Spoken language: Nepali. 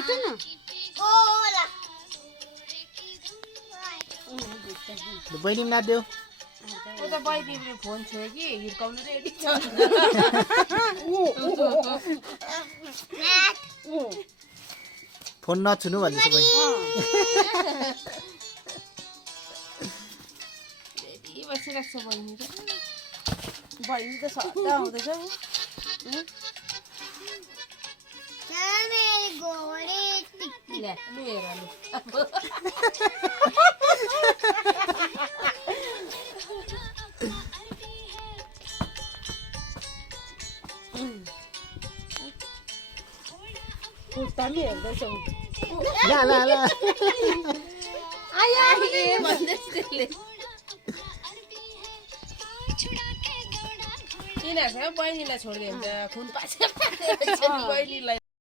उठ न बहिनी नाच्देऊ ओ त बहिनीले फोन छोयो कि हिर्काउनु रेडी छ फोन नछुनु भन्दैछ बहिनी रेडी बसिरहेको छ बहिनी त बहिनी त सदा आउँदैछ ल्या लु हेर लु खुट्टामी हेर्दैछौ ला ला ला आया भन्दैछ त्यसले यिनीहरूसँग बहिनीलाई छोडिदियो भने त खुन पासे बहिनीलाई